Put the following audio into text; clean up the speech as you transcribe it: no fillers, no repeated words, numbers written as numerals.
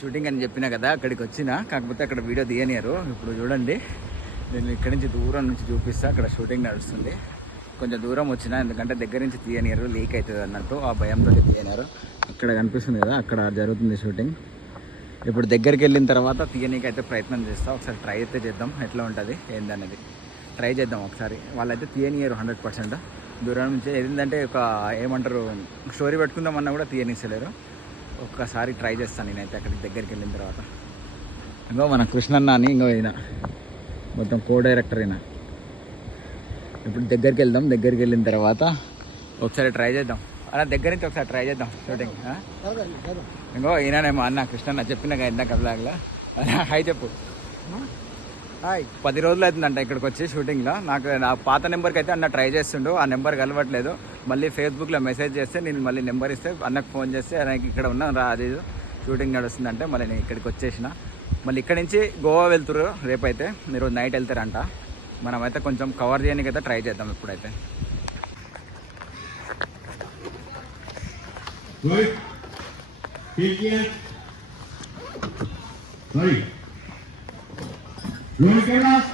Shooting అని చెప్పినా కదా, అక్కడికి వచ్చిన, కాకపోతే అక్కడ వీడియో తీయనియరు. ఇప్పుడు చూడండి, నేను ఇక్కడి నుంచి దూరం నుంచి చూపిస్తా. అక్కడ షూటింగ్ నడుస్తుంది. కొంచెం దూరం వచ్చిన, ఎందుకంటే దగ్గర నుంచి తీయనియరు, లీక్ అవుతుంది అన్నట్టు ఆ భయంతో తీయనియరు. అక్కడ కనిపిస్తుంది కదా, అక్కడ జరుగుతుంది షూటింగ్. ఇప్పుడు దగ్గరికి వెళ్ళిన తర్వాత తీయనీకైతే ప్రయత్నం చేస్తాం. ఒకసారి ట్రై అయితే చేద్దాం, ఎట్లా ఉంటుంది ఏందనేది ట్రై చేద్దాం ఒకసారి. వాళ్ళైతే తీయనియరు 100%. దూరం నుంచి ఏంటంటే ఒక ఏమంటారు, స్టోరీ పెట్టుకుందామన్నా కూడా తీయనిస్తలేరు. ఒక్కసారి ట్రై చేస్తాను నేనైతే అక్కడికి దగ్గరికి వెళ్ళిన తర్వాత. ఇంకో మన కృష్ణన్న అని ఇంకో అయినా మొత్తం కో డైరెక్టర్ అయినా. ఇప్పుడు దగ్గరికి వెళ్దాం. దగ్గరికి వెళ్ళిన తర్వాత ఒకసారి ట్రై చేద్దాం. అలా దగ్గర నుంచి ఒకసారి ట్రై చేద్దాం షూటింగ్. ఇంకో ఈయననేమో అన్న కృష్ణన్న చెప్పిన ఇందాక బ్లాగ్లో. హాయ్ చెప్పు. హాయ్. 10 రోజులు అవుతుందంట ఇక్కడికి వచ్చి షూటింగ్లో. నా పాత నెంబర్కి అయితే అన్న ట్రై చేస్తుండు, ఆ నెంబర్ కలవట్లేదు. మళ్ళీ ఫేస్బుక్లో మెసేజ్ చేస్తే నేను మళ్ళీ నెంబర్ ఇస్తే అన్నకు ఫోన్ చేస్తే నాకు ఇక్కడ ఉన్నాను రా, అది షూటింగ్ నడుస్తుందంటే మళ్ళీ నేను ఇక్కడికి వచ్చేసిన. మళ్ళీ ఇక్కడి నుంచి గోవా వెళ్తురు రేపైతే. మీరు నైట్ వెళ్తారంట. మనమైతే కొంచెం కవర్ చేయడానికి అయితే ట్రై చేద్దాం ఇప్పుడైతే. Sorry. Roll cameras.